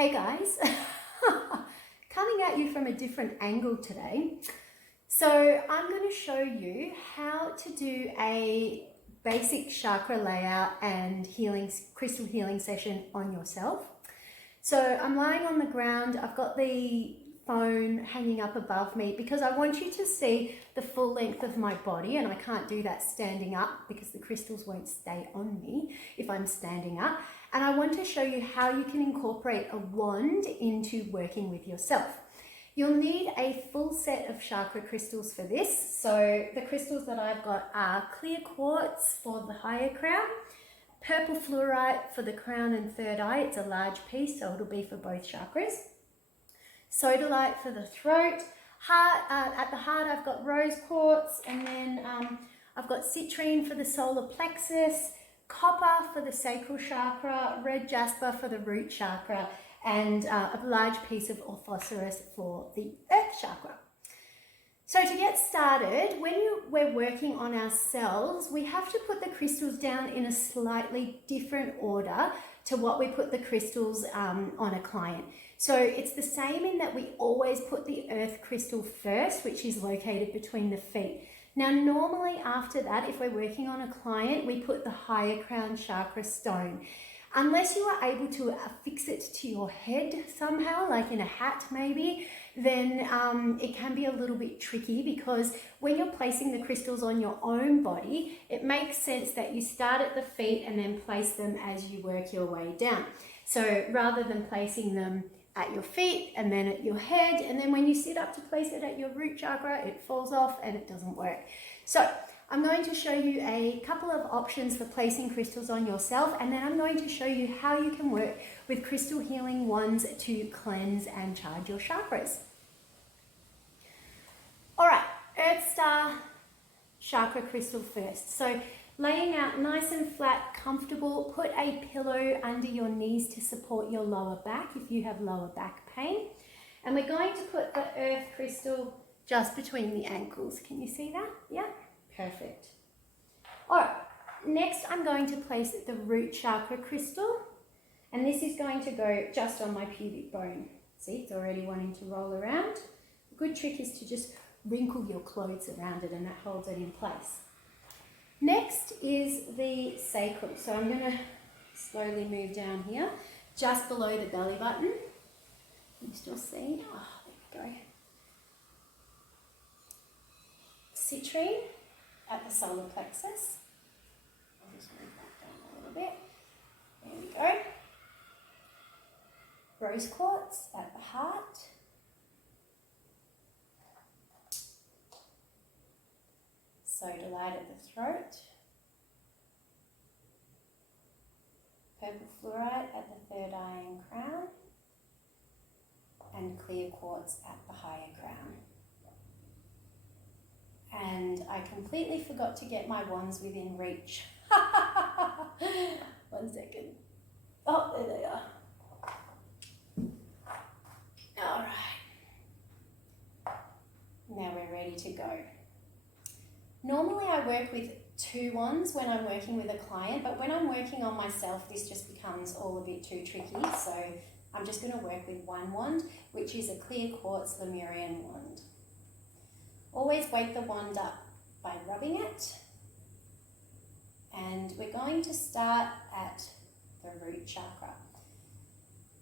Hey guys, coming at you from a different angle today. So I'm going to show you how to do a basic chakra layout and crystal healing session on yourself. So I'm lying on the ground. I've got the phone hanging up above me because I want you to see the full length of my body, and I can't do that standing up because the crystals won't stay on me if I'm standing up. And I want to show you how you can incorporate a wand into working with yourself. You'll need a full set of chakra crystals for this. So the crystals that I've got are clear quartz for the higher crown, purple fluorite for the crown and third eye. It's a large piece, so it'll be for both chakras. Sodalite for the throat. At the heart, I've got rose quartz, and then I've got citrine for the solar plexus, copper for the sacral chakra, red jasper for the root chakra, and a large piece of phosphorus for the earth chakra. So to get started, when we're working on ourselves, we have to put the crystals down in a slightly different order to what we put the crystals on a client. So it's the same in that we always put the earth crystal first, which is located between the feet. Now, normally after that, if we're working on a client, we put the higher crown chakra stone. Unless you are able to affix it to your head somehow, like in a hat maybe, then it can be a little bit tricky, because when you're placing the crystals on your own body, it makes sense that you start at the feet and then place them as you work your way down. So rather than placing them at your feet and then at your head, and then when you sit up to place it at your root chakra, it falls off and it doesn't work. So I'm going to show you a couple of options for placing crystals on yourself, and then I'm going to show you how you can work with crystal healing wands to cleanse and charge your chakras. All right, Earth Star chakra crystal first. So laying out nice and flat, comfortable, put a pillow under your knees to support your lower back if you have lower back pain. And we're going to put the earth crystal just between the ankles. Can you see that? Yeah, perfect. All right, next I'm going to place the root chakra crystal, and this is going to go just on my pubic bone. See, it's already wanting to roll around. A good trick is to just wrinkle your clothes around it, and that holds it in place. Next is the sacral. So I'm going to slowly move down here, just below the belly button. Can you still see? Oh, there we go. Citrine at the solar plexus. I'll just move that down a little bit. There we go. Rose quartz at the heart. Sodalite at the throat, purple fluorite at the third eye and crown, and clear quartz at the higher crown. And I completely forgot to get my wands within reach. 1 second. Oh, there they are. All right. Now we're ready to go. Normally I work with 2 wands when I'm working with a client, but when I'm working on myself, this just becomes all a bit too tricky. So I'm just going to work with 1 wand, which is a clear quartz Lemurian wand. Always wake the wand up by rubbing it. And we're going to start at the root chakra.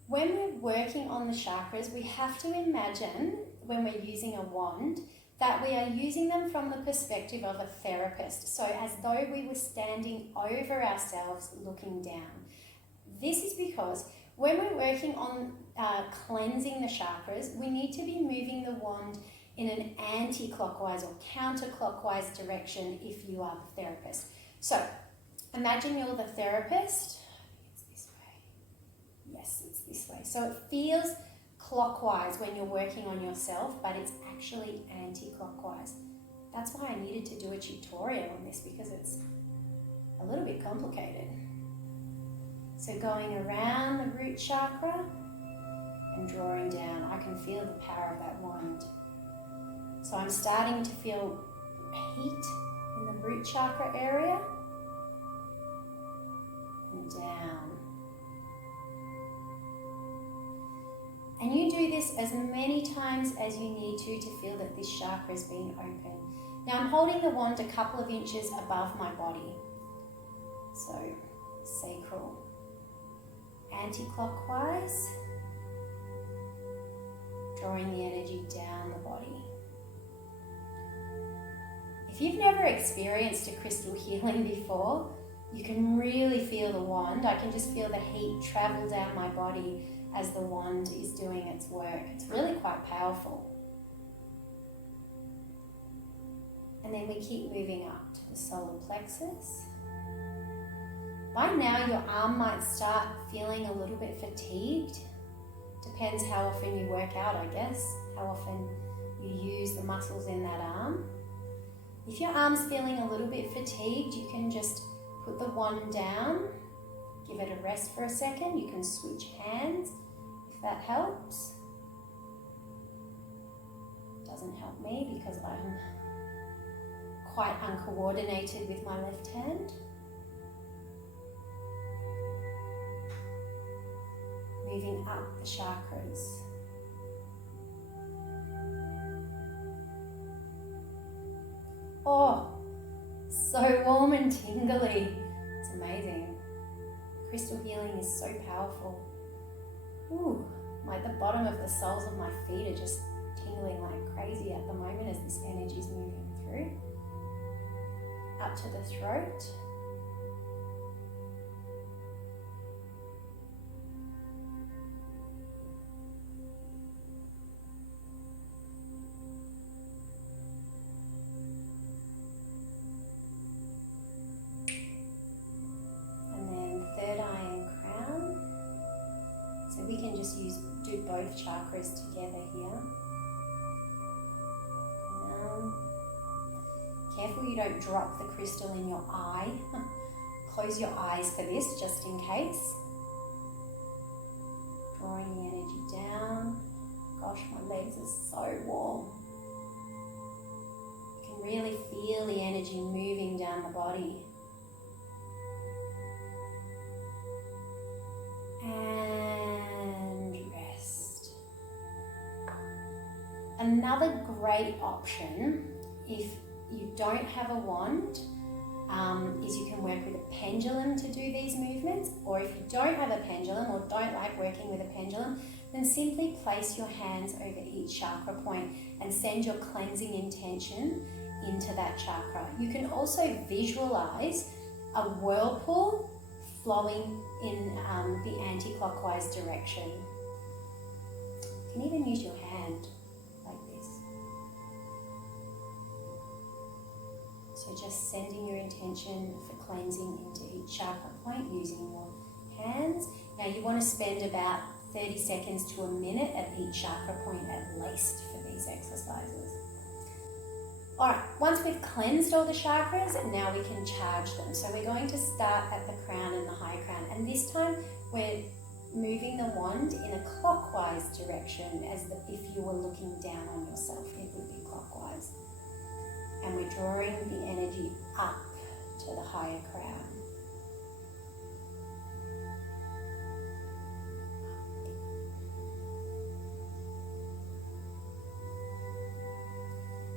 When we're working on the chakras, we have to imagine, when we're using a wand, that we are using them from the perspective of a therapist. So as though we were standing over ourselves looking down. This is because when we're working on cleansing the chakras, we need to be moving the wand in an anti-clockwise or counterclockwise direction if you are the therapist. So imagine you're the therapist. It's this way. Yes, it's this way. So it feels clockwise when you're working on yourself, but it's actually anti-clockwise. That's why I needed to do a tutorial on this, because it's a little bit complicated. So going around the root chakra and drawing down, I can feel the power of that wand. So I'm starting to feel heat in the root chakra area and down. And you do this as many times as you need to feel that this chakra has been open. Now I'm holding the wand a couple of inches above my body. So sacral, anti-clockwise, drawing the energy down the body. If you've never experienced a crystal healing before, you can really feel the wand. I can just feel the heat travel down my body as the wand is doing its work. It's really quite powerful. And then we keep moving up to the solar plexus. By now your arm might start feeling a little bit fatigued. Depends how often you work out, I guess, how often you use the muscles in that arm. If your arm's feeling a little bit fatigued, you can just put the wand down, give it a rest for a second. You can switch hands if that helps. Doesn't help me because I'm quite uncoordinated with my left hand. Moving up the chakras. Oh, so warm and tingly. It's amazing. Crystal healing is so powerful. Ooh, like the bottom of the soles of my feet are just tingling like crazy at the moment as this energy is moving through. Up to the throat. We can just do both chakras together here. Careful you don't drop the crystal in your eye. Close your eyes for this just in case. Drawing the energy down. Gosh, my legs are so warm. You can really feel the energy moving down the body. And rest. Another great option, if you don't have a wand, is you can work with a pendulum to do these movements, or if you don't have a pendulum or don't like working with a pendulum, then simply place your hands over each chakra point and send your cleansing intention into that chakra. You can also visualize a whirlpool flowing in the anti-clockwise direction. You can even use your hand like this. So just sending your intention for cleansing into each chakra point using your hands. Now you want to spend about 30 seconds to a minute at each chakra point at least for these exercises. Alright, once we've cleansed all the chakras, now we can charge them. So we're going to start at the crown and the high crown. And this time we're moving the wand in a clockwise direction, as if you were looking down on yourself, it would be clockwise. And we're drawing the energy up to the higher crown.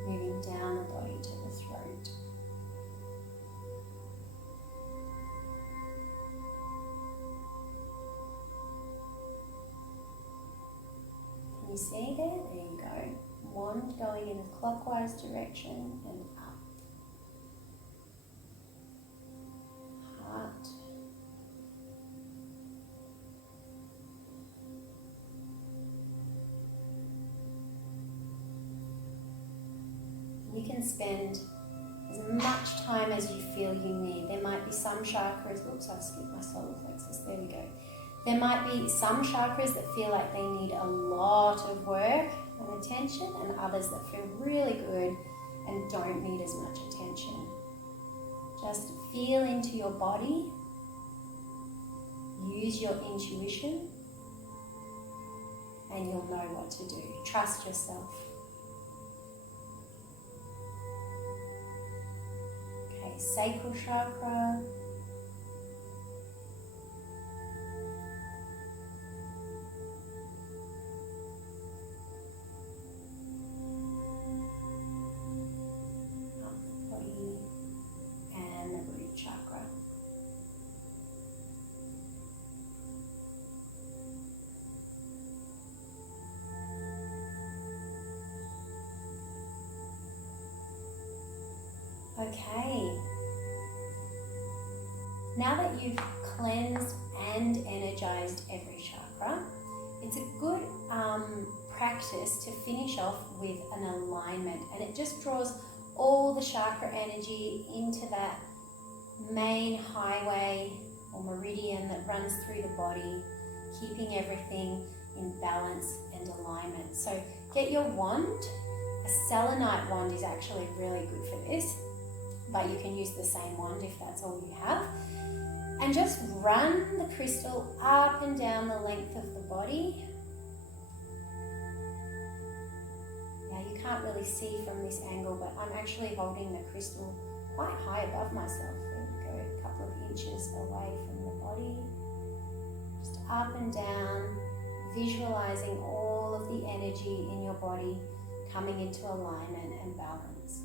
Moving down the body to the throat. Can you see there? There you go. Wand going in a clockwise direction and up. Heart. You can spend as much time as you feel you need. There might be some chakras, oops, I skipped my solar plexus, there we go. There might be some chakras that feel like they need a lot of work and attention, and others that feel really good and don't need as much attention. Just feel into your body, use your intuition, and you'll know what to do. Trust yourself. Okay, sacral chakra. Okay. Now that you've cleansed and energized every chakra, it's a good practice to finish off with an alignment, and it just draws all the chakra energy into that main highway or meridian that runs through the body, keeping everything in balance and alignment. So get your wand. A selenite wand is actually really good for this, but you can use the same wand if that's all you have. And just run the crystal up and down the length of the body. Now you can't really see from this angle, but I'm actually holding the crystal quite high above myself. There we go, a couple of inches away from the body. Just up and down, visualizing all of the energy in your body coming into alignment and balance.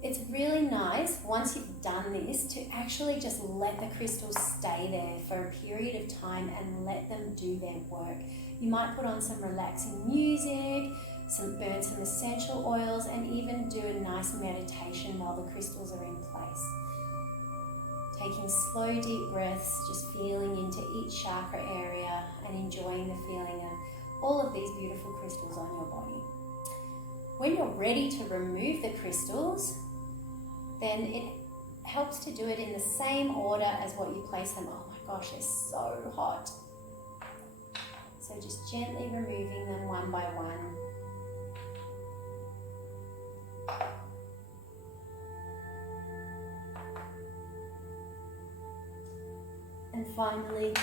It's really nice once you've done this to actually just let the crystals stay there for a period of time and let them do their work. You might put on some relaxing music, burn some essential oils, and even do a nice meditation while the crystals are in place. Taking slow, deep breaths, just feeling into each chakra area and enjoying the feeling of all of these beautiful crystals on your body. When you're ready to remove the crystals, then it helps to do it in the same order as what you place them. Oh my gosh, they're so hot. So just gently removing them one by one. And finally,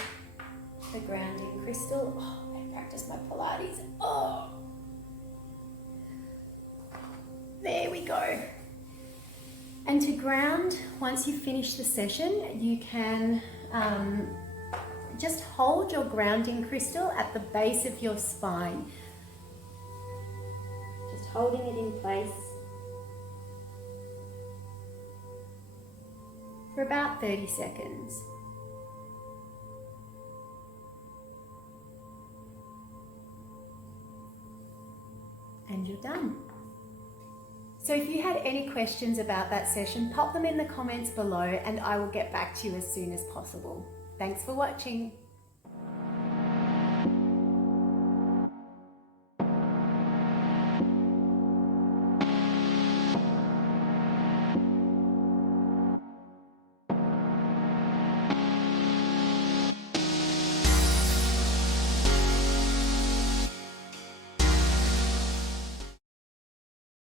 the grounding crystal. Oh, I practice my Pilates. Oh, there we go. And to ground, once you finish the session, you can just hold your grounding crystal at the base of your spine. Just holding it in place for about 30 seconds. And you're done. So if you had any questions about that session, pop them in the comments below and I will get back to you as soon as possible. Thanks for watching.